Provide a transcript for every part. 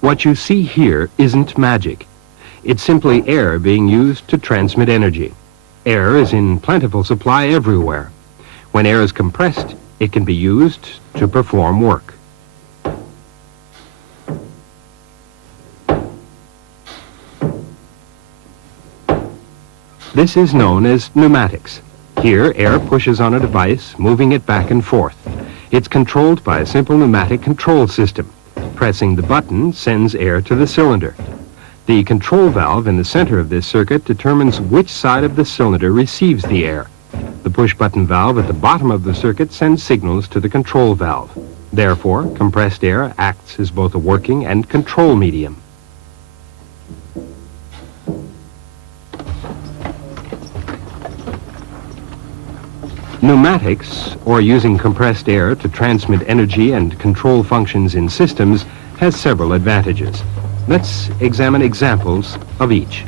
What you see here isn't magic. It's simply air being used to transmit energy. Air is in plentiful supply everywhere. When air is compressed, it can be used to perform work. This is known as pneumatics. Here, air pushes on a device, moving it back and forth. It's controlled by a simple pneumatic control system. Pressing the button sends air to the cylinder. The control valve in the center of this circuit determines which side of the cylinder receives the air. The push-button valve at the bottom of the circuit sends signals to the control valve. Therefore, compressed air acts as both a working and control medium. Pneumatics, or using compressed air to transmit energy and control functions in systems, has several advantages. Let's examine examples of each.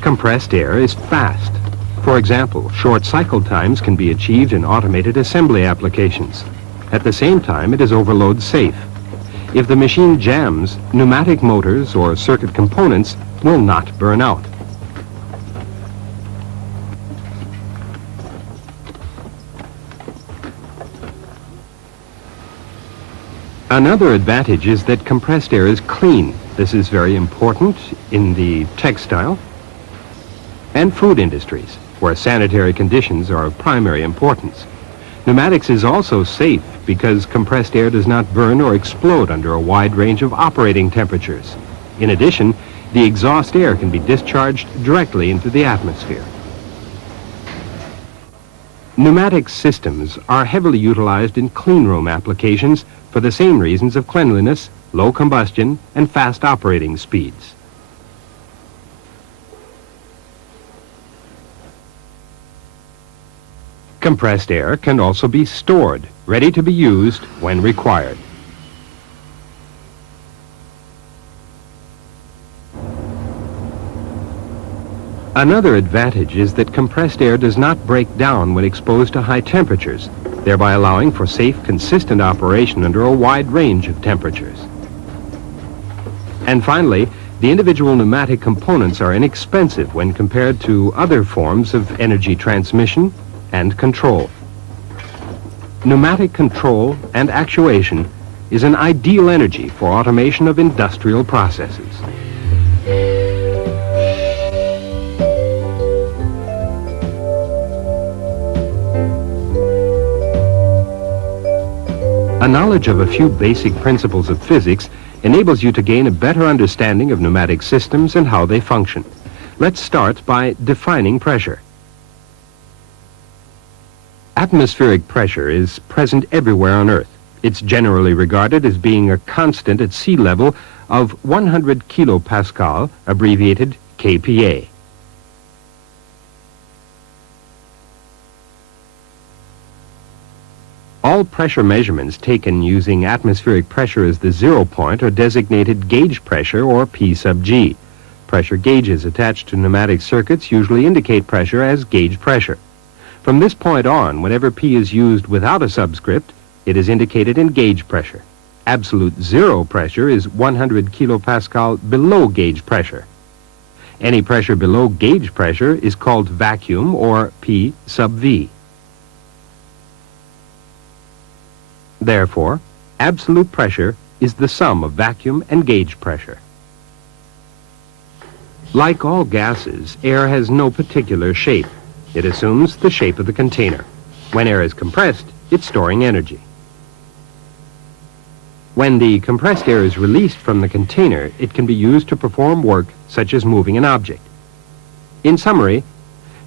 Compressed air is fast. For example, short cycle times can be achieved in automated assembly applications. At the same time, it is overload safe. If the machine jams, pneumatic motors or circuit components will not burn out. Another advantage is that compressed air is clean. This is very important in the textile and food industries, where sanitary conditions are of primary importance. Pneumatics is also safe because compressed air does not burn or explode under a wide range of operating temperatures. In addition, the exhaust air can be discharged directly into the atmosphere. Pneumatic systems are heavily utilized in cleanroom applications for the same reasons of cleanliness, low combustion, and fast operating speeds. Compressed air can also be stored, ready to be used when required. Another advantage is that compressed air does not break down when exposed to high temperatures, thereby allowing for safe, consistent operation under a wide range of temperatures. And finally, the individual pneumatic components are inexpensive when compared to other forms of energy transmission and control. Pneumatic control and actuation is an ideal energy for automation of industrial processes. A knowledge of a few basic principles of physics enables you to gain a better understanding of pneumatic systems and how they function. Let's start by defining pressure. Atmospheric pressure is present everywhere on Earth. It's generally regarded as being a constant at sea level of 100 kilopascal, abbreviated kPa. All pressure measurements taken using atmospheric pressure as the 0 point are designated gauge pressure, or P sub G. Pressure gauges attached to pneumatic circuits usually indicate pressure as gauge pressure. From this point on, whenever P is used without a subscript, it is indicated in gauge pressure. Absolute zero pressure is 100 kilopascal below gauge pressure. Any pressure below gauge pressure is called vacuum, or P sub V. Therefore, absolute pressure is the sum of vacuum and gauge pressure. Like all gases, air has no particular shape. It assumes the shape of the container. When air is compressed, it's storing energy. When the compressed air is released from the container, it can be used to perform work such as moving an object. In summary,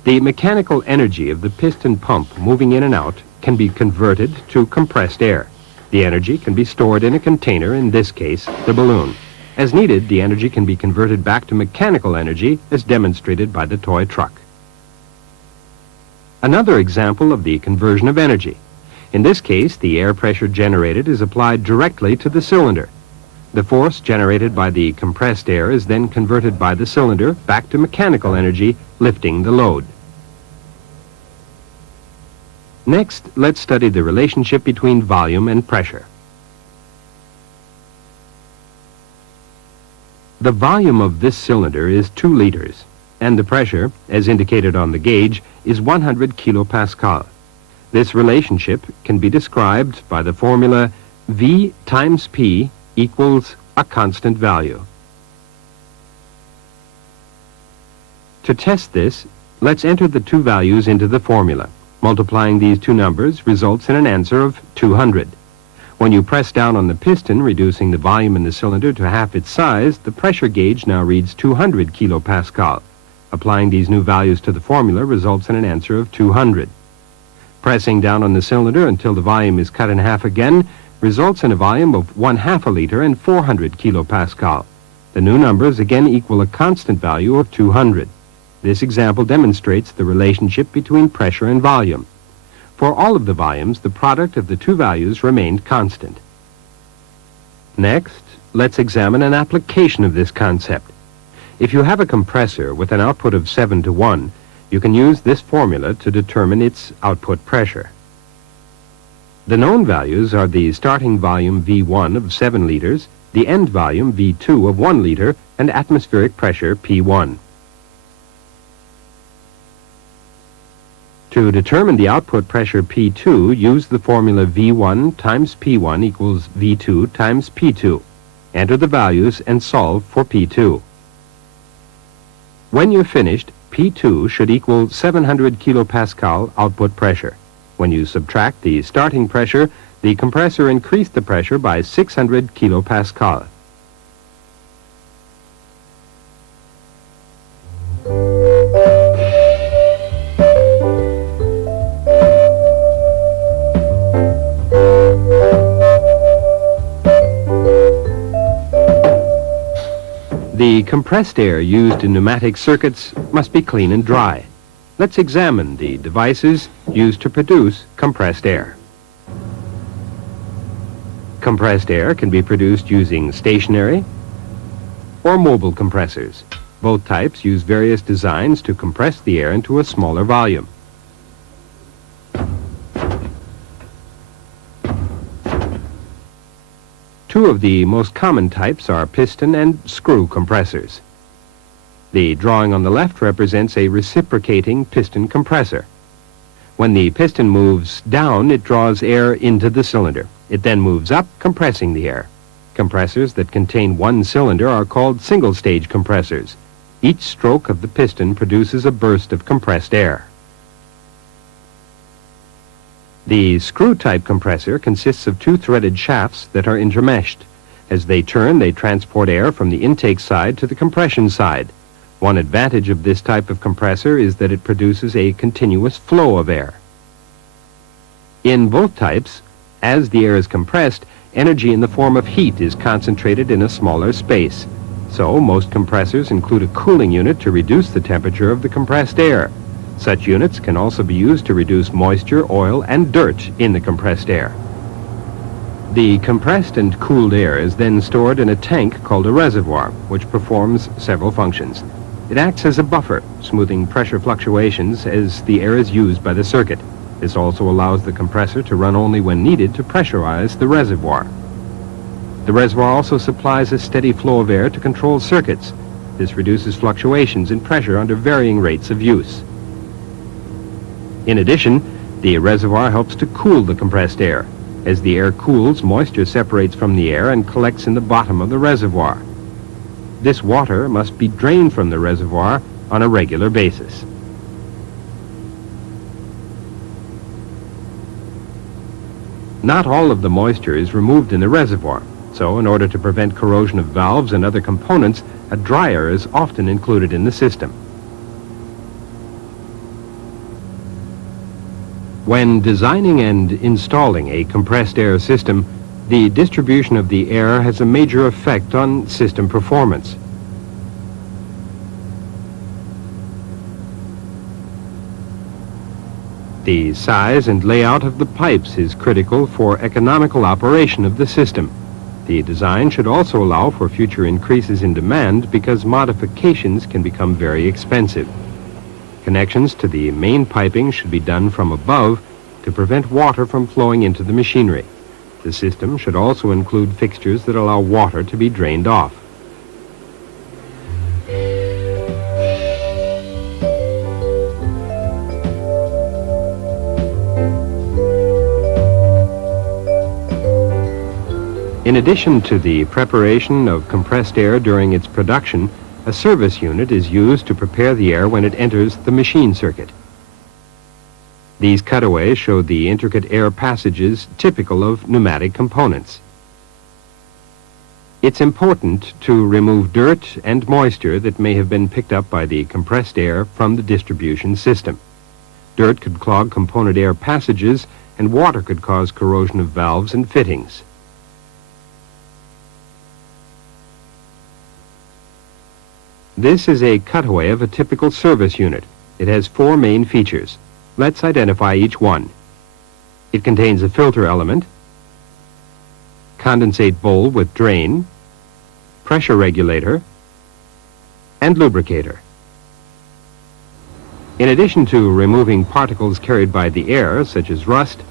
the mechanical energy of the piston pump moving in and out can be converted to compressed air. The energy can be stored in a container, in this case, the balloon. As needed, the energy can be converted back to mechanical energy, as demonstrated by the toy truck. Another example of the conversion of energy. In this case, the air pressure generated is applied directly to the cylinder. The force generated by the compressed air is then converted by the cylinder back to mechanical energy, lifting the load. Next, let's study the relationship between volume and pressure. The volume of this cylinder is 2 liters, and the pressure, as indicated on the gauge, is 100 kilopascal. This relationship can be described by the formula V times P equals a constant value. To test this, let's enter the two values into the formula. Multiplying these two numbers results in an answer of 200. When you press down on the piston, reducing the volume in the cylinder to half its size, the pressure gauge now reads 200 kilopascal. Applying these new values to the formula results in an answer of 200. Pressing down on the cylinder until the volume is cut in half again results in a volume of 1/2 a liter and 400 kilopascal. The new numbers again equal a constant value of 200. This example demonstrates the relationship between pressure and volume. For all of the volumes, the product of the two values remained constant. Next, let's examine an application of this concept. If you have a compressor with an output of 7 to 1, you can use this formula to determine its output pressure. The known values are the starting volume V1 of 7 liters, the end volume V2 of 1 liter, and atmospheric pressure P1. To determine the output pressure P2, use the formula V1 times P1 equals V2 times P2. Enter the values and solve for P2. When you're finished, P2 should equal 700 kilopascal output pressure. When you subtract the starting pressure, the compressor increased the pressure by 600 kilopascal. The compressed air used in pneumatic circuits must be clean and dry. Let's examine the devices used to produce compressed air. Compressed air can be produced using stationary or mobile compressors. Both types use various designs to compress the air into a smaller volume. Two of the most common types are piston and screw compressors. The drawing on the left represents a reciprocating piston compressor. When the piston moves down, it draws air into the cylinder. It then moves up, compressing the air. Compressors that contain one cylinder are called single-stage compressors. Each stroke of the piston produces a burst of compressed air. The screw-type compressor consists of two threaded shafts that are intermeshed. As they turn, they transport air from the intake side to the compression side. One advantage of this type of compressor is that it produces a continuous flow of air. In both types, as the air is compressed, energy in the form of heat is concentrated in a smaller space. So, most compressors include a cooling unit to reduce the temperature of the compressed air. Such units can also be used to reduce moisture, oil, and dirt in the compressed air. The compressed and cooled air is then stored in a tank called a reservoir, which performs several functions. It acts as a buffer, smoothing pressure fluctuations as the air is used by the circuit. This also allows the compressor to run only when needed to pressurize the reservoir. The reservoir also supplies a steady flow of air to control circuits. This reduces fluctuations in pressure under varying rates of use. In addition, the reservoir helps to cool the compressed air. As the air cools, moisture separates from the air and collects in the bottom of the reservoir. This water must be drained from the reservoir on a regular basis. Not all of the moisture is removed in the reservoir, so in order to prevent corrosion of valves and other components, a dryer is often included in the system. When designing and installing a compressed air system, the distribution of the air has a major effect on system performance. The size and layout of the pipes is critical for economical operation of the system. The design should also allow for future increases in demand because modifications can become very expensive. Connections to the main piping should be done from above to prevent water from flowing into the machinery. The system should also include fixtures that allow water to be drained off. In addition to the preparation of compressed air during its production, a service unit is used to prepare the air when it enters the machine circuit. These cutaways show the intricate air passages typical of pneumatic components. It's important to remove dirt and moisture that may have been picked up by the compressed air from the distribution system. Dirt could clog component air passages, and water could cause corrosion of valves and fittings. This is a cutaway of a typical service unit. It has 4 main features. Let's identify each one. It contains a filter element, condensate bowl with drain, pressure regulator, and lubricator. In addition to removing particles carried by the air, such as rust,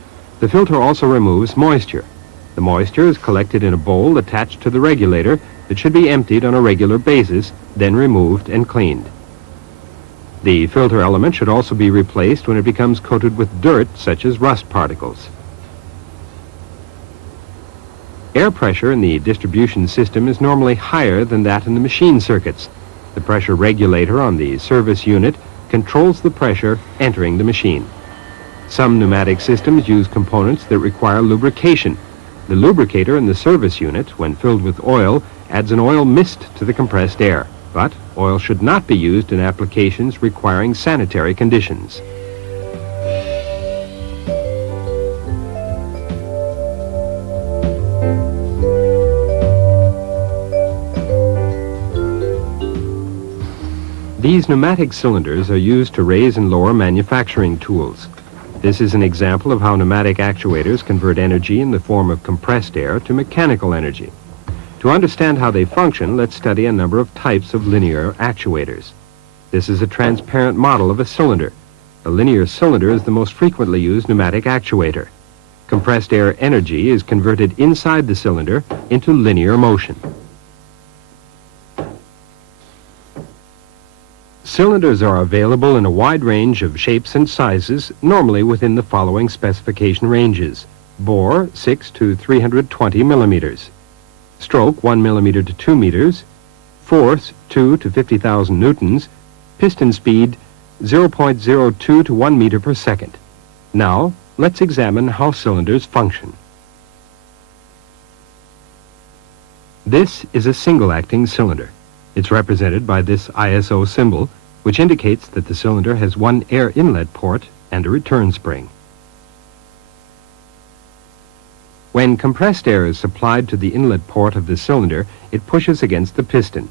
the filter also removes moisture. The moisture is collected in a bowl attached to the regulator that should be emptied on a regular basis, then removed and cleaned. The filter element should also be replaced when it becomes coated with dirt, such as rust particles. Air pressure in the distribution system is normally higher than that in the machine circuits. The pressure regulator on the service unit controls the pressure entering the machine. Some pneumatic systems use components that require lubrication. The lubricator in the service unit, when filled with oil, adds an oil mist to the compressed air. But oil should not be used in applications requiring sanitary conditions. These pneumatic cylinders are used to raise and lower manufacturing tools. This is an example of how pneumatic actuators convert energy in the form of compressed air to mechanical energy. To understand how they function, let's study a number of types of linear actuators. This is a transparent model of a cylinder. A linear cylinder is the most frequently used pneumatic actuator. Compressed air energy is converted inside the cylinder into linear motion. Cylinders are available in a wide range of shapes and sizes, normally within the following specification ranges: bore 6 to 320 millimeters, stroke 1 millimeter to 2 meters, force 2 to 50,000 newtons, piston speed 0.02 to 1 meter per second. Now, let's examine how cylinders function. This is a single-acting cylinder. It's represented by this ISO symbol, which indicates that the cylinder has one air inlet port and a return spring. When compressed air is supplied to the inlet port of the cylinder, it pushes against the piston.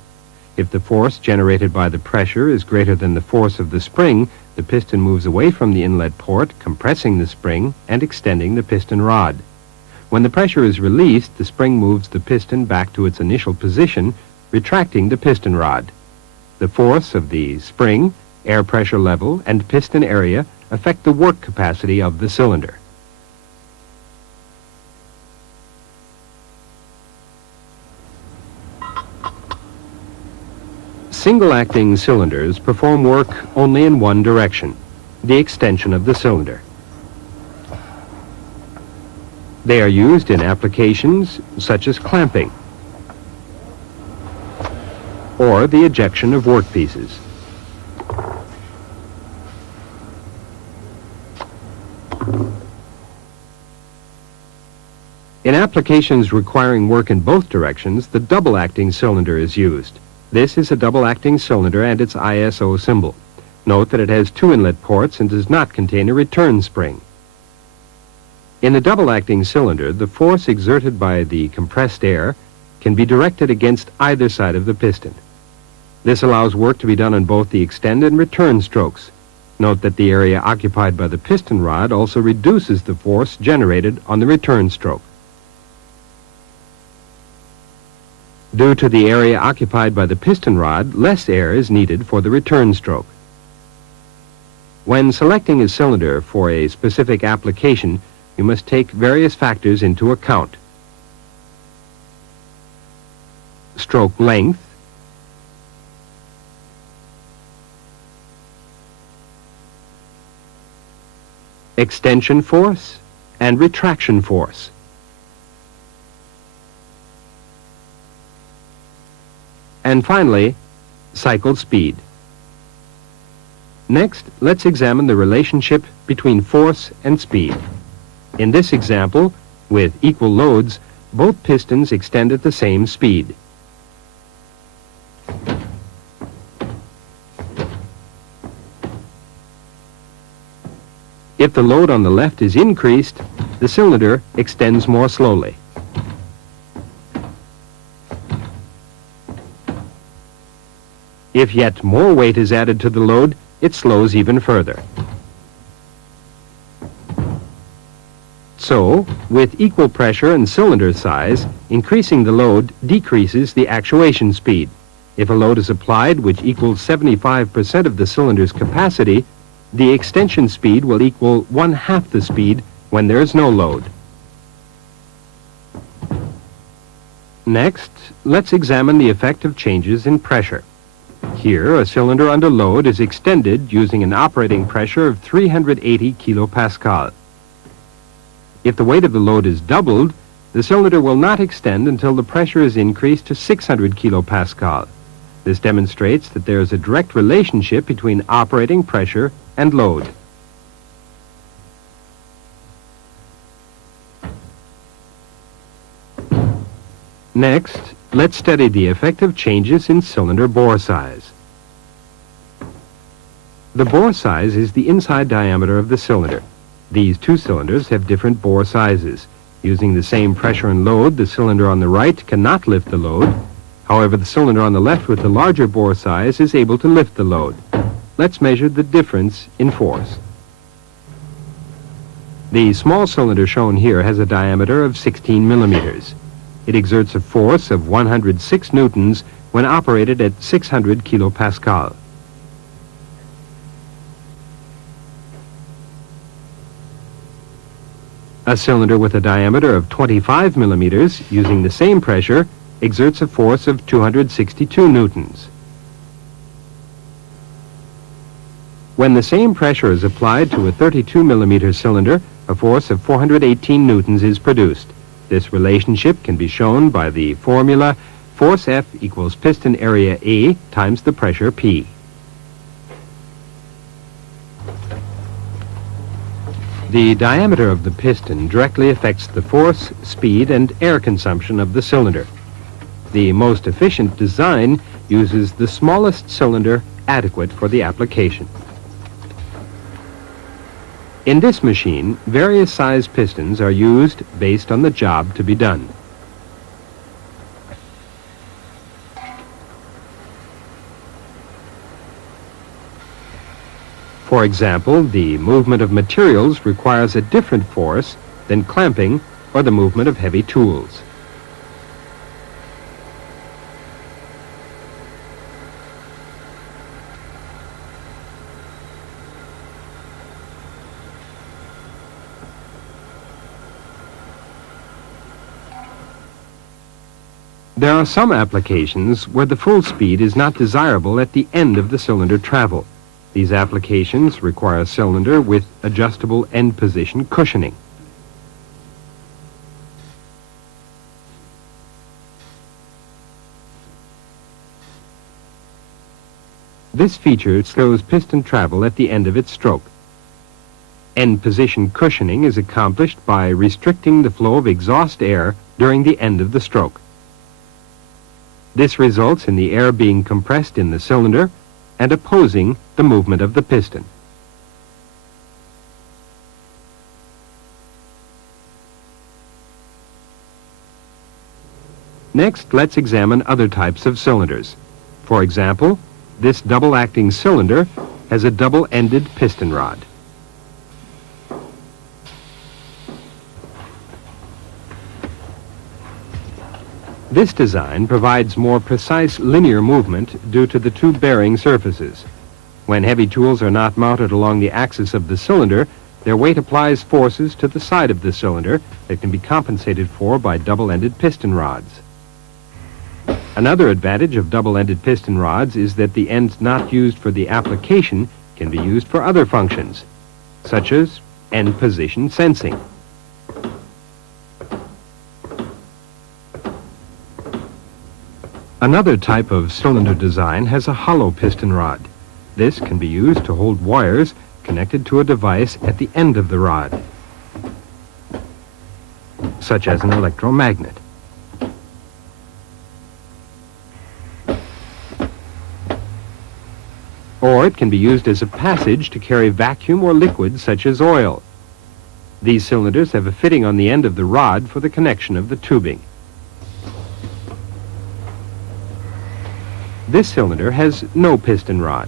If the force generated by the pressure is greater than the force of the spring, the piston moves away from the inlet port, compressing the spring and extending the piston rod. When the pressure is released, the spring moves the piston back to its initial position, retracting the piston rod. The force of the spring, air pressure level, and piston area affect the work capacity of the cylinder. Single-acting cylinders perform work only in one direction, the extension of the cylinder. They are used in applications such as clamping or the ejection of workpieces. In applications requiring work in both directions, the double-acting cylinder is used. This is a double-acting cylinder and its ISO symbol. Note that it has 2 inlet ports and does not contain a return spring. In the double-acting cylinder, the force exerted by the compressed air can be directed against either side of the piston. This allows work to be done on both the extend and return strokes. Note that the area occupied by the piston rod also reduces the force generated on the return stroke. Due to the area occupied by the piston rod, less air is needed for the return stroke. When selecting a cylinder for a specific application, you must take various factors into account: stroke length, extension force, and retraction force. And finally, cycle speed. Next, let's examine the relationship between force and speed. In this example, with equal loads, both pistons extend at the same speed. If the load on the left is increased, the cylinder extends more slowly. If yet more weight is added to the load, it slows even further. So, with equal pressure and cylinder size, increasing the load decreases the actuation speed. If a load is applied which equals 75% of the cylinder's capacity, the extension speed will equal 1/2 the speed when there is no load. Next, let's examine the effect of changes in pressure. Here, a cylinder under load is extended using an operating pressure of 380 kilopascal. If the weight of the load is doubled, the cylinder will not extend until the pressure is increased to 600 kilopascal. This demonstrates that there is a direct relationship between operating pressure and load. Next, let's study the effect of changes in cylinder bore size. The bore size is the inside diameter of the cylinder. These two cylinders have different bore sizes. Using the same pressure and load, the cylinder on the right cannot lift the load. However, the cylinder on the left with the larger bore size is able to lift the load. Let's measure the difference in force. The small cylinder shown here has a diameter of 16 millimeters. It exerts a force of 106 newtons when operated at 600 kilopascal. A cylinder with a diameter of 25 millimeters, using the same pressure, exerts a force of 262 newtons. When the same pressure is applied to a 32 millimeter cylinder, a force of 418 newtons is produced. This relationship can be shown by the formula force F equals piston area A times the pressure P. The diameter of the piston directly affects the force, speed, and air consumption of the cylinder. The most efficient design uses the smallest cylinder adequate for the application. In this machine, various size pistons are used based on the job to be done. For example, the movement of materials requires a different force than clamping or the movement of heavy tools. There are some applications where the full speed is not desirable at the end of the cylinder travel. These applications require a cylinder with adjustable end position cushioning. This feature slows piston travel at the end of its stroke. End position cushioning is accomplished by restricting the flow of exhaust air during the end of the stroke. This results in the air being compressed in the cylinder and opposing the movement of the piston. Next, let's examine other types of cylinders. For example, this double-acting cylinder has a double-ended piston rod. This design provides more precise linear movement due to the two bearing surfaces. When heavy tools are not mounted along the axis of the cylinder, their weight applies forces to the side of the cylinder that can be compensated for by double-ended piston rods. Another advantage of double-ended piston rods is that the ends not used for the application can be used for other functions, such as end position sensing. Another type of cylinder design has a hollow piston rod. This can be used to hold wires connected to a device at the end of the rod, such as an electromagnet. Or it can be used as a passage to carry vacuum or liquid such as oil. These cylinders have a fitting on the end of the rod for the connection of the tubing. This cylinder has no piston rod.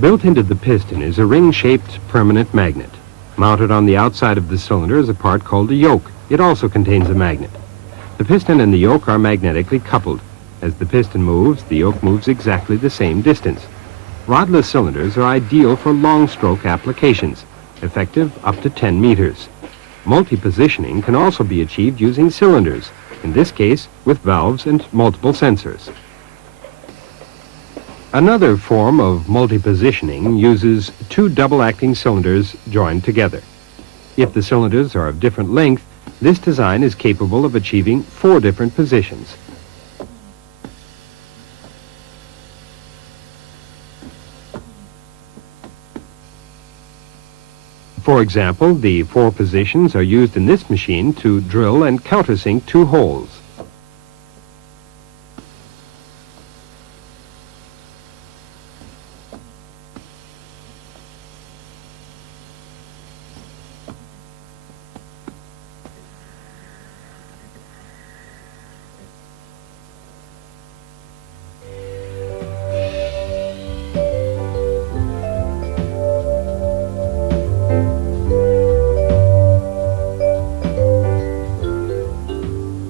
Built into the piston is a ring-shaped permanent magnet. Mounted on the outside of the cylinder is a part called a yoke. It also contains a magnet. The piston and the yoke are magnetically coupled. As the piston moves, the yoke moves exactly the same distance. Rodless cylinders are ideal for long-stroke applications, effective up to 10 meters. Multi-positioning can also be achieved using cylinders, in this case with valves and multiple sensors. Another form of multi-positioning uses two double-acting cylinders joined together. If the cylinders are of different length, this design is capable of achieving 4 different positions. For example, the 4 positions are used in this machine to drill and countersink 2 holes.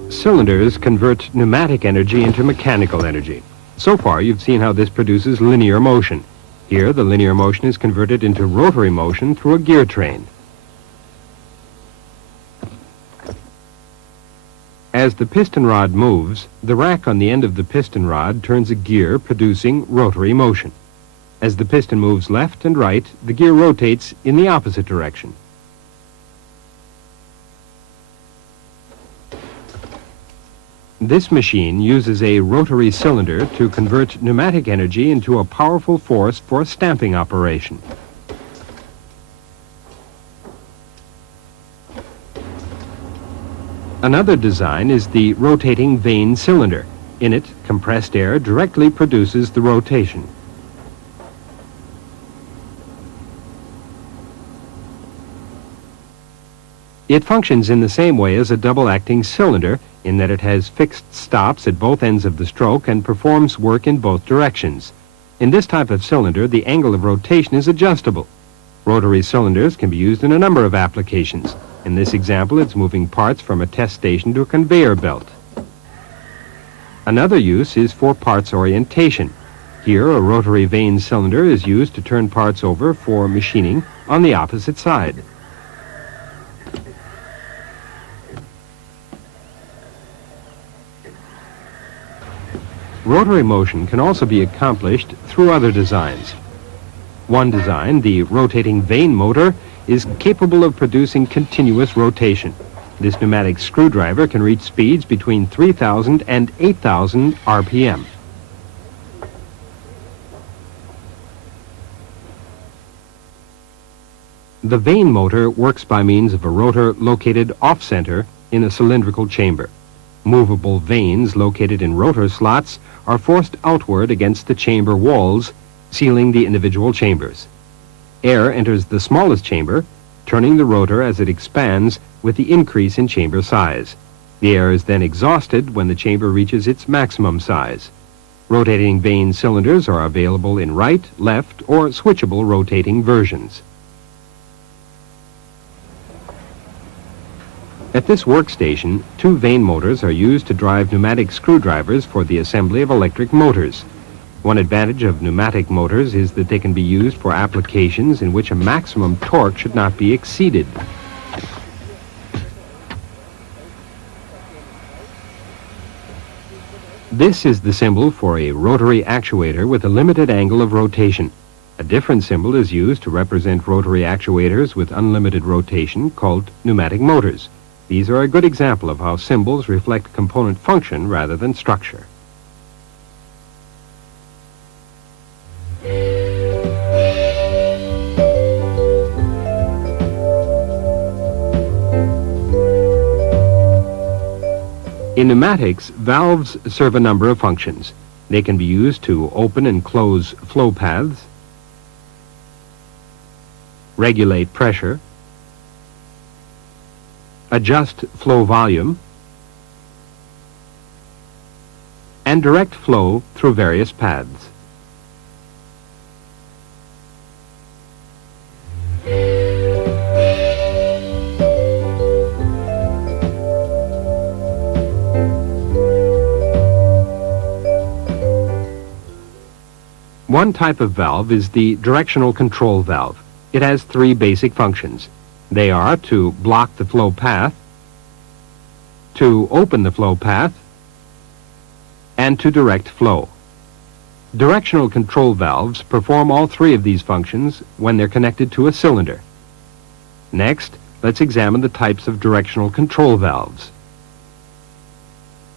Cylinders convert pneumatic energy into mechanical energy. So far, you've seen how this produces linear motion. Here, the linear motion is converted into rotary motion through a gear train. As the piston rod moves, the rack on the end of the piston rod turns a gear, producing rotary motion. As the piston moves left and right, the gear rotates in the opposite direction. This machine uses a rotary cylinder to convert pneumatic energy into a powerful force for a stamping operation. Another design is the rotating vane cylinder. In it, compressed air directly produces the rotation. It functions in the same way as a double-acting cylinder, in that it has fixed stops at both ends of the stroke and performs work in both directions. In this type of cylinder, the angle of rotation is adjustable. Rotary cylinders can be used in a number of applications. In this example, it's moving parts from a test station to a conveyor belt. Another use is for parts orientation. Here, a rotary vane cylinder is used to turn parts over for machining on the opposite side. Rotary motion can also be accomplished through other designs. One design, the rotating vane motor, is capable of producing continuous rotation. This pneumatic screwdriver can reach speeds between 3,000 and 8,000 RPM. The vane motor works by means of a rotor located off-center in a cylindrical chamber. Movable vanes located in rotor slots are forced outward against the chamber walls, sealing the individual chambers. Air enters the smallest chamber, turning the rotor as it expands with the increase in chamber size. The air is then exhausted when the chamber reaches its maximum size. Rotating vane cylinders are available in right, left, or switchable rotating versions. At this workstation, 2 vane motors are used to drive pneumatic screwdrivers for the assembly of electric motors. One advantage of pneumatic motors is that they can be used for applications in which a maximum torque should not be exceeded. This is the symbol for a rotary actuator with a limited angle of rotation. A different symbol is used to represent rotary actuators with unlimited rotation called pneumatic motors. These are a good example of how symbols reflect component function rather than structure. In pneumatics, valves serve a number of functions. They can be used to open and close flow paths, regulate pressure, adjust flow volume, and direct flow through various paths. One type of valve is the directional control valve. It has three basic functions. They are to block the flow path, to open the flow path, and to direct flow. Directional control valves perform all three of these functions when they're connected to a cylinder. Next, let's examine the types of directional control valves.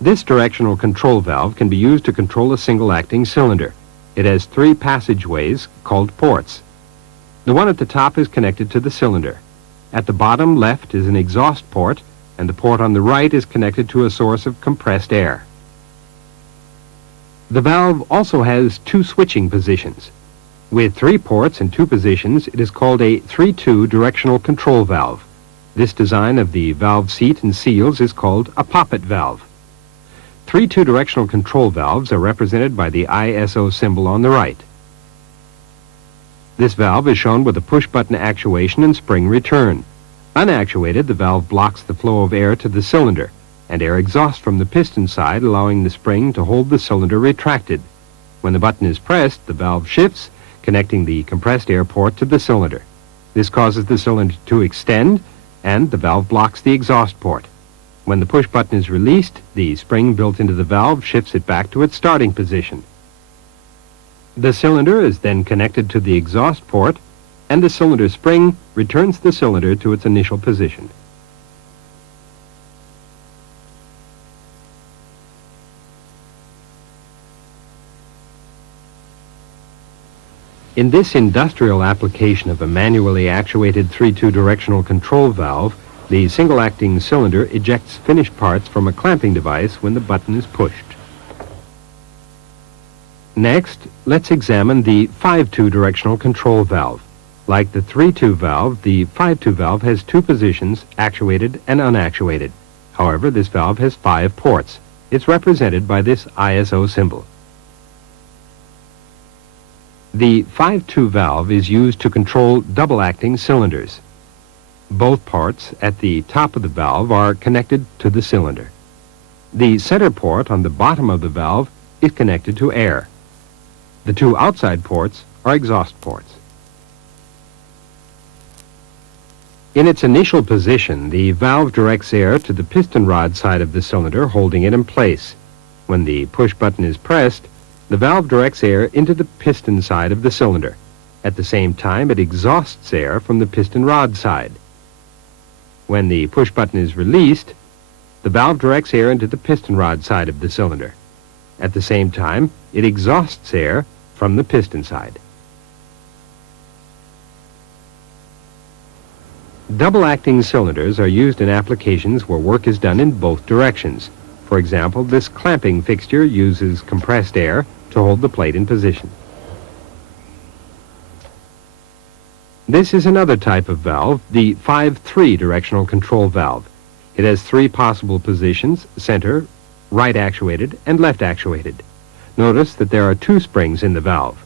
This directional control valve can be used to control a single-acting cylinder. It has three passageways called ports. The one at the top is connected to the cylinder. At the bottom left is an exhaust port, and the port on the right is connected to a source of compressed air. The valve also has two switching positions. With 3 ports and 2 positions, it is called a 3-2 directional control valve. This design of the valve seat and seals is called a poppet valve. 3-2 directional control valves are represented by the ISO symbol on the right. This valve is shown with a push-button actuation and spring return. Unactuated, the valve blocks the flow of air to the cylinder, and air exhausts from the piston side, allowing the spring to hold the cylinder retracted. When the button is pressed, the valve shifts, connecting the compressed air port to the cylinder. This causes the cylinder to extend, and the valve blocks the exhaust port. When the push button is released, the spring built into the valve shifts it back to its starting position. The cylinder is then connected to the exhaust port, and the cylinder spring returns the cylinder to its initial position. In this industrial application of a manually actuated 3-2 directional control valve, the single-acting cylinder ejects finished parts from a clamping device when the button is pushed. Next, let's examine the 5-2 directional control valve. Like the 3-2 valve, the 5-2 valve has 2 positions, actuated and unactuated. However, this valve has 5 ports. It's represented by this ISO symbol. The 5-2 valve is used to control double-acting cylinders. Both parts at the top of the valve are connected to the cylinder. The center port on the bottom of the valve is connected to air. The 2 outside ports are exhaust ports. In its initial position, the valve directs air to the piston rod side of the cylinder, holding it in place. When the push button is pressed, the valve directs air into the piston side of the cylinder. At the same time, it exhausts air from the piston rod side. When the push button is released, the valve directs air into the piston rod side of the cylinder. At the same time, it exhausts air from the piston side. Double-acting cylinders are used in applications where work is done in both directions. For example, this clamping fixture uses compressed air to hold the plate in position. This is another type of valve, the 5-3 directional control valve. It has 3 possible positions: center, right actuated, and left actuated. Notice that there are 2 springs in the valve.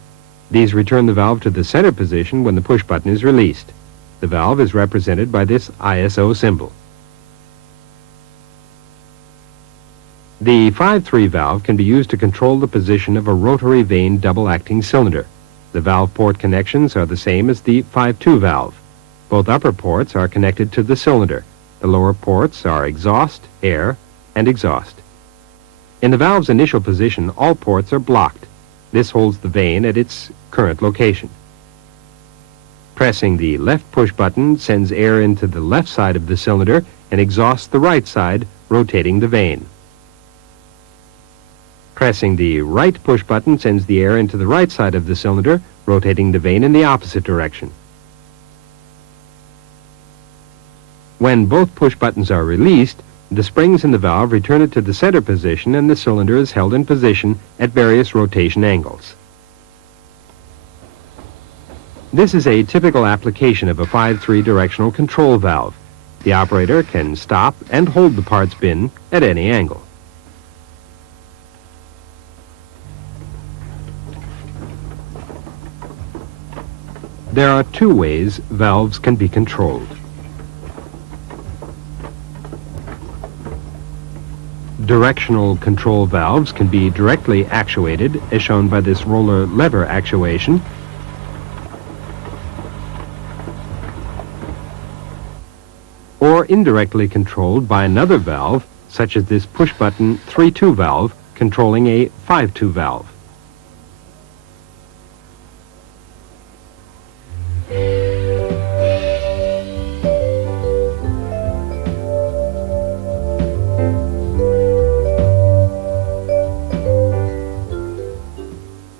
These return the valve to the center position when the push button is released. The valve is represented by this ISO symbol. The 5-3 valve can be used to control the position of a rotary vane double-acting cylinder. The valve port connections are the same as the 5-2 valve. Both upper ports are connected to the cylinder. The lower ports are exhaust, air, and exhaust. In the valve's initial position, all ports are blocked. This holds the vane at its current location. Pressing the left push button sends air into the left side of the cylinder and exhausts the right side, rotating the vane. Pressing the right push button sends the air into the right side of the cylinder, rotating the vane in the opposite direction. When both push buttons are released, the springs in the valve return it to the center position and the cylinder is held in position at various rotation angles. This is a typical application of a 5-3 directional control valve. The operator can stop and hold the parts bin at any angle. There are two ways valves can be controlled. Directional control valves can be directly actuated, as shown by this roller lever actuation, or indirectly controlled by another valve, such as this push-button 3-2 valve controlling a 5-2 valve.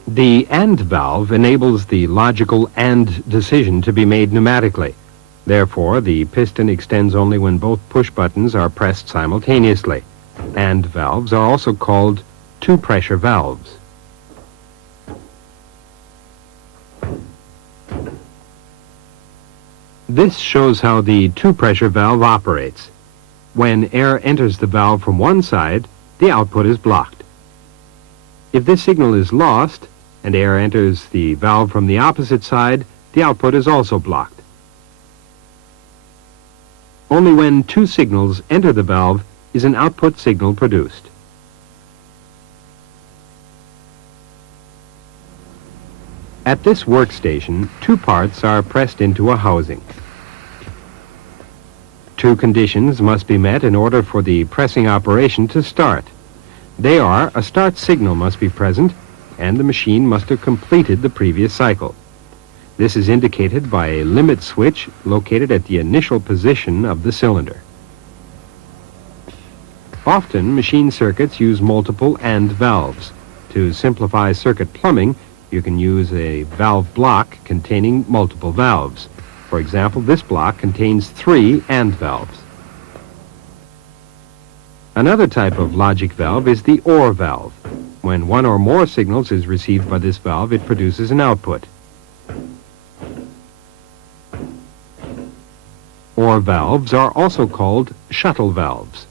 The AND valve enables the logical AND decision to be made pneumatically. Therefore, the piston extends only when both push buttons are pressed simultaneously. AND valves are also called two-pressure valves. This shows how the two-pressure valve operates. When air enters the valve from one side, the output is blocked. If this signal is lost, and air enters the valve from the opposite side, the output is also blocked. Only when two signals enter the valve is an output signal produced. At this workstation, two parts are pressed into a housing. Two conditions must be met in order for the pressing operation to start. They are: a start signal must be present, and the machine must have completed the previous cycle. This is indicated by a limit switch located at the initial position of the cylinder. Often, machine circuits use multiple AND valves. To simplify circuit plumbing, you can use a valve block containing multiple valves. For example, this block contains 3 AND valves. Another type of logic valve is the OR valve. When one or more signals is received by this valve, it produces an output. OR valves are also called shuttle valves.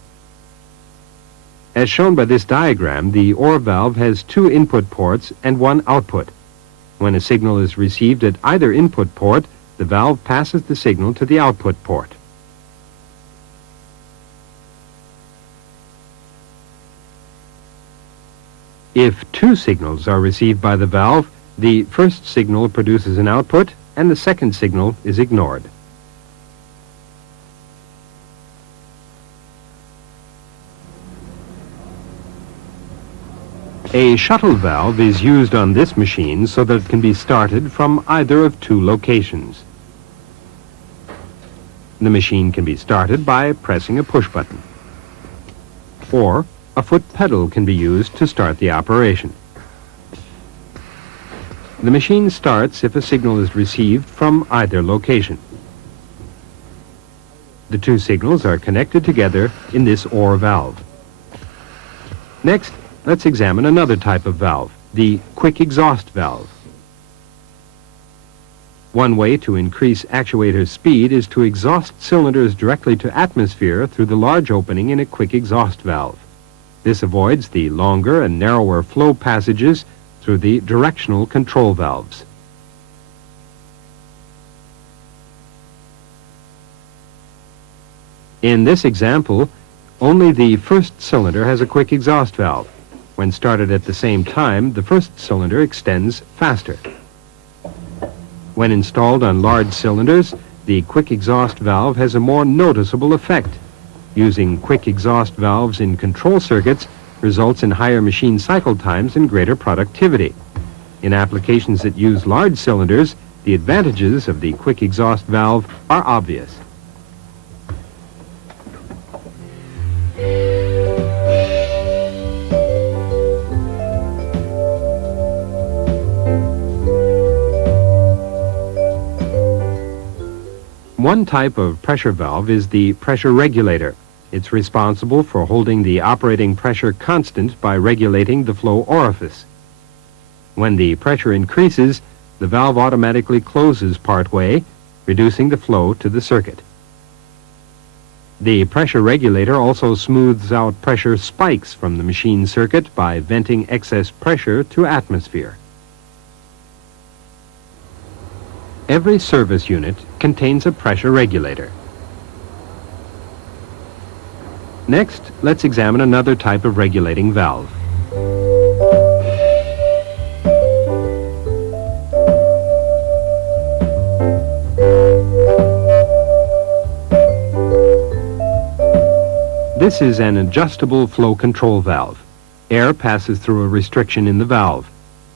As shown by this diagram, the OR valve has 2 input ports and 1 output. When a signal is received at either input port, the valve passes the signal to the output port. If 2 signals are received by the valve, the first signal produces an output and the second signal is ignored. A shuttle valve is used on this machine so that it can be started from either of 2 locations. The machine can be started by pressing a push button, or a foot pedal can be used to start the operation. The machine starts if a signal is received from either location. The 2 signals are connected together in this OR valve. Next, let's examine another type of valve, the quick exhaust valve. One way to increase actuator speed is to exhaust cylinders directly to atmosphere through the large opening in a quick exhaust valve. This avoids the longer and narrower flow passages through the directional control valves. In this example, only the first cylinder has a quick exhaust valve. When started at the same time, the first cylinder extends faster. When installed on large cylinders, the quick exhaust valve has a more noticeable effect. Using quick exhaust valves in control circuits results in higher machine cycle times and greater productivity. In applications that use large cylinders, the advantages of the quick exhaust valve are obvious. One type of pressure valve is the pressure regulator. It's responsible for holding the operating pressure constant by regulating the flow orifice. When the pressure increases, the valve automatically closes partway, reducing the flow to the circuit. The pressure regulator also smooths out pressure spikes from the machine circuit by venting excess pressure to atmosphere. Every service unit contains a pressure regulator. Next, let's examine another type of regulating valve. This is an adjustable flow control valve. Air passes through a restriction in the valve.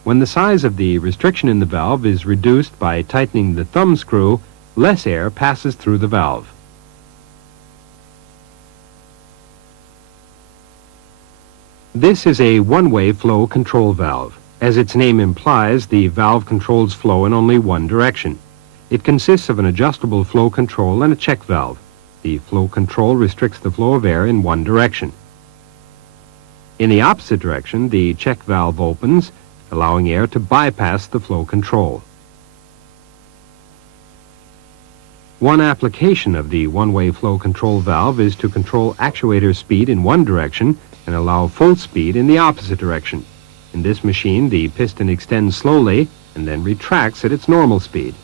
When the size of the restriction in the valve is reduced by tightening the thumb screw, less air passes through the valve. This is a one-way flow control valve. As its name implies, the valve controls flow in only one direction. It consists of an adjustable flow control and a check valve. The flow control restricts the flow of air in one direction. In the opposite direction, the check valve opens, allowing air to bypass the flow control. One application of the one-way flow control valve is to control actuator speed in one direction and allow full speed in the opposite direction. In this machine, the piston extends slowly and then retracts at its normal speed.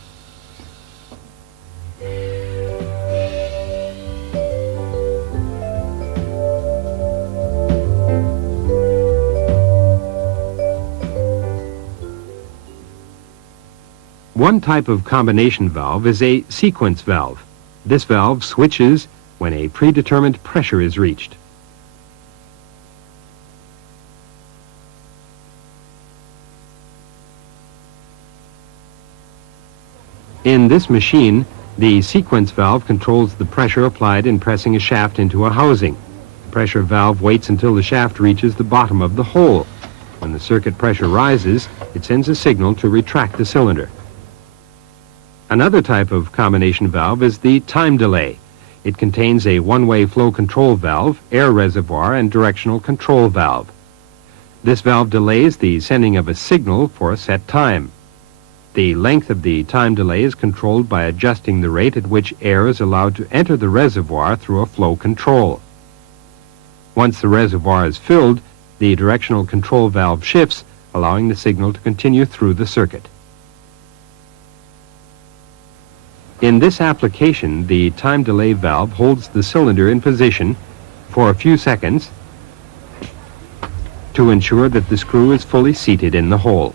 One type of combination valve is a sequence valve. This valve switches when a predetermined pressure is reached. In this machine, the sequence valve controls the pressure applied in pressing a shaft into a housing. The pressure valve waits until the shaft reaches the bottom of the hole. When the circuit pressure rises, it sends a signal to retract the cylinder. Another type of combination valve is the time delay. It contains a one-way flow control valve, air reservoir, and directional control valve. This valve delays the sending of a signal for a set time. The length of the time delay is controlled by adjusting the rate at which air is allowed to enter the reservoir through a flow control. Once the reservoir is filled, the directional control valve shifts, allowing the signal to continue through the circuit. In this application, the time delay valve holds the cylinder in position for a few seconds to ensure that the screw is fully seated in the hole.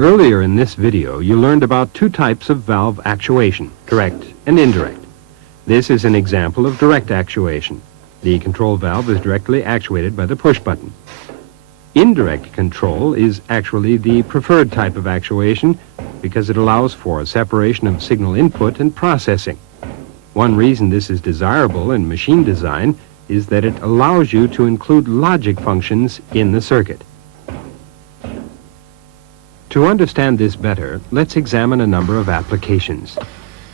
Earlier in this video, you learned about two types of valve actuation, direct and indirect. This is an example of direct actuation. The control valve is directly actuated by the push button. Indirect control is actually the preferred type of actuation because it allows for a separation of signal input and processing. One reason this is desirable in machine design is that it allows you to include logic functions in the circuit. To understand this better, let's examine a number of applications.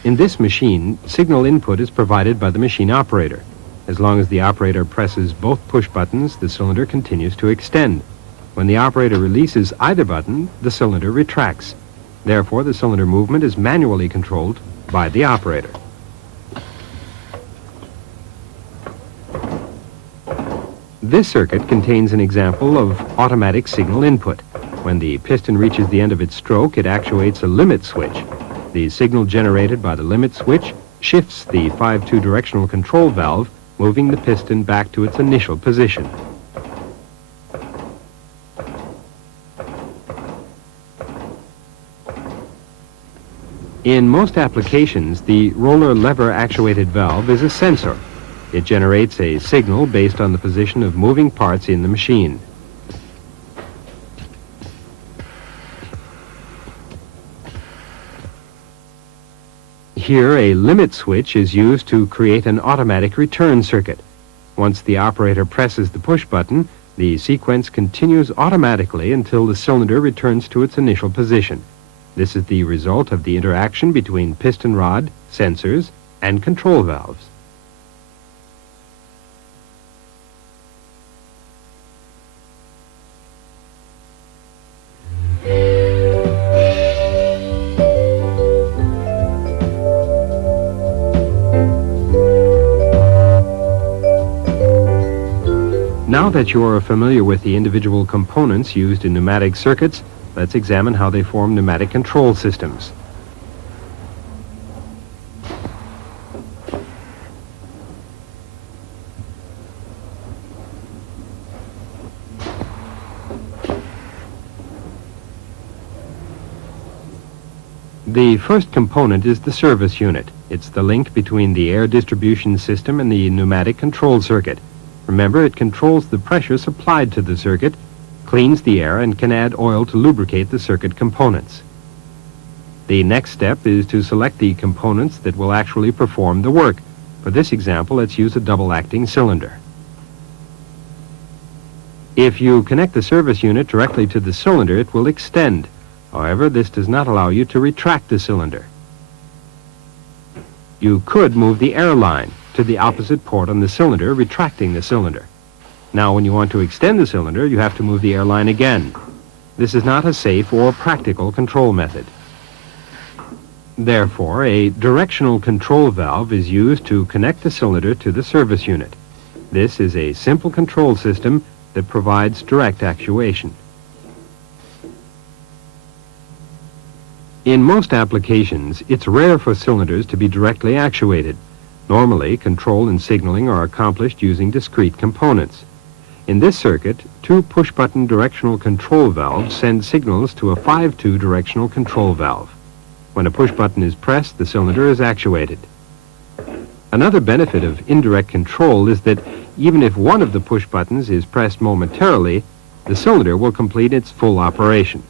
In this machine, signal input is provided by the machine operator. As long as the operator presses both push buttons, the cylinder continues to extend. When the operator releases either button, the cylinder retracts. Therefore, the cylinder movement is manually controlled by the operator. This circuit contains an example of automatic signal input. When the piston reaches the end of its stroke, it actuates a limit switch. The signal generated by the limit switch shifts the 5-2 directional control valve moving the piston back to its initial position. In most applications, the roller lever actuated valve is a sensor. It generates a signal based on the position of moving parts in the machine. Here, a limit switch is used to create an automatic return circuit. Once the operator presses the push button, the sequence continues automatically until the cylinder returns to its initial position. This is the result of the interaction between piston rod, sensors, and control valves. Now that you are familiar with the individual components used in pneumatic circuits, let's examine how they form pneumatic control systems. The first component is the service unit. It's the link between the air distribution system and the pneumatic control circuit. Remember, it controls the pressure supplied to the circuit, cleans the air, and can add oil to lubricate the circuit components. The next step is to select the components that will actually perform the work. For this example, let's use a double-acting cylinder. If you connect the service unit directly to the cylinder, it will extend. However, this does not allow you to retract the cylinder. You could move the air line to the opposite port on the cylinder, retracting the cylinder. Now, when you want to extend the cylinder, you have to move the air line again. This is not a safe or practical control method. Therefore, a directional control valve is used to connect the cylinder to the service unit. This is a simple control system that provides direct actuation. In most applications, it's rare for cylinders to be directly actuated. Normally, control and signaling are accomplished using discrete components. In this circuit, two push-button directional control valves send signals to a 5-2 directional control valve. When a push button is pressed, the cylinder is actuated. Another benefit of indirect control is that even if one of the push buttons is pressed momentarily, the cylinder will complete its full operation.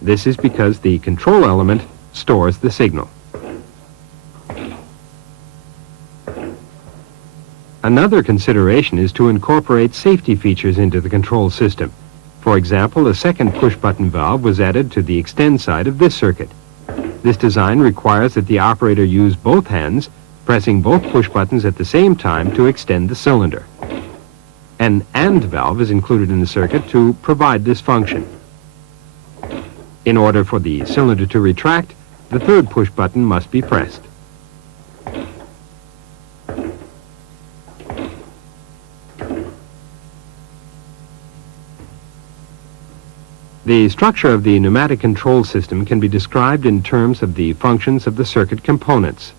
This is because the control element stores the signal. Another consideration is to incorporate safety features into the control system. For example, a second push-button valve was added to the extend side of this circuit. This design requires that the operator use both hands, pressing both push buttons at the same time to extend the cylinder. An AND valve is included in the circuit to provide this function. In order for the cylinder to retract, the third push button must be pressed. The structure of the pneumatic control system can be described in terms of the functions of the circuit components.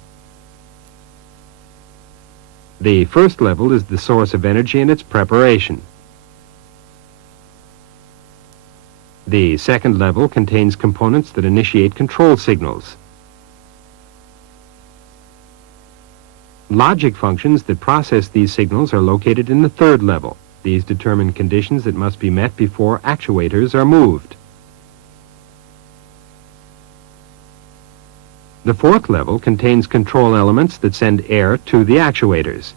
The first level is the source of energy and its preparation. The second level contains components that initiate control signals. Logic functions that process these signals are located in the third level. These determine conditions that must be met before actuators are moved. The fourth level contains control elements that send air to the actuators.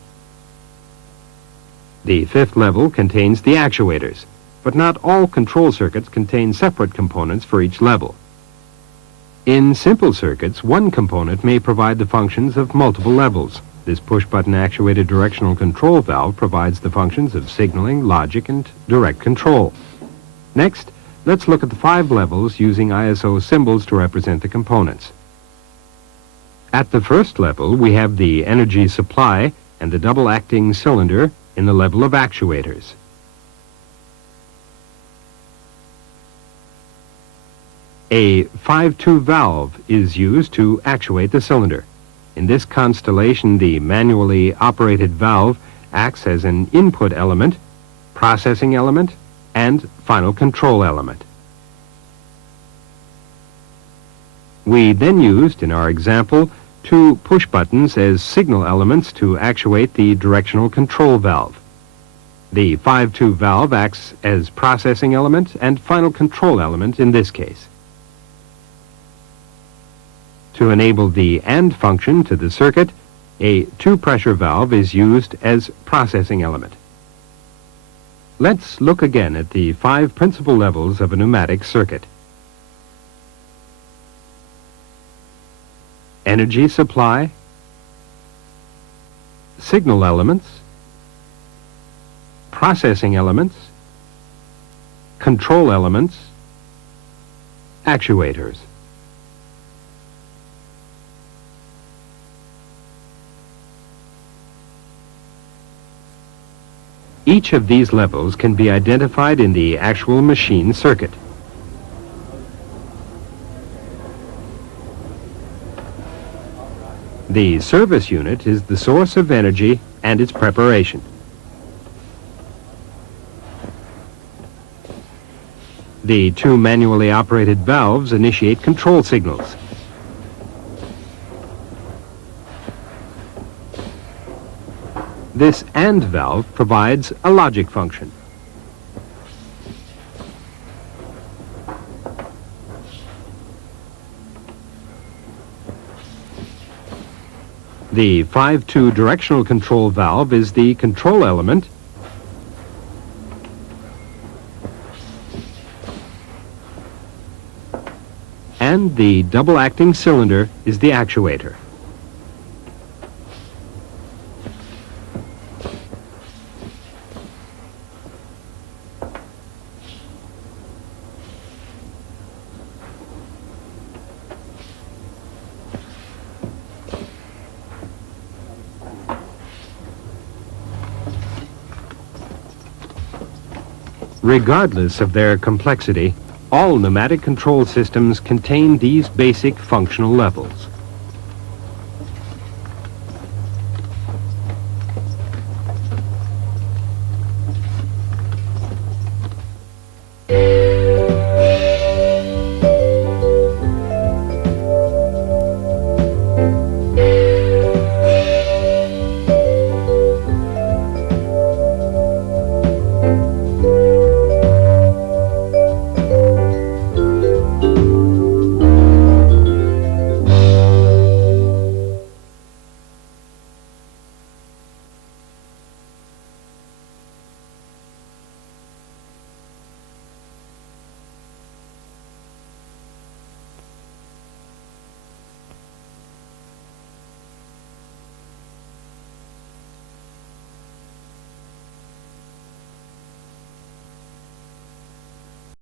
The fifth level contains the actuators, but not all control circuits contain separate components for each level. In simple circuits, one component may provide the functions of multiple levels. This push-button actuated directional control valve provides the functions of signaling, logic, and direct control. Next, let's look at the 5 levels using ISO symbols to represent the components. At the first level, we have the energy supply and the double-acting cylinder in the level of actuators. A 5-2 valve is used to actuate the cylinder. In this constellation, the manually operated valve acts as an input element, processing element, and final control element. We then used, in our example, two push buttons as signal elements to actuate the directional control valve. The 5-2 valve acts as processing element and final control element in this case. To enable the AND function to the circuit, a two-pressure valve is used as processing element. Let's look again at the 5 principal levels of a pneumatic circuit. Energy supply, signal elements, processing elements, control elements, actuators. Each of these levels can be identified in the actual machine circuit. The service unit is the source of energy and its preparation. The two manually operated valves initiate control signals. This AND valve provides a logic function. The 5-2 directional control valve is the control element, and the double-acting cylinder is the actuator. Regardless of their complexity, all pneumatic control systems contain these basic functional levels.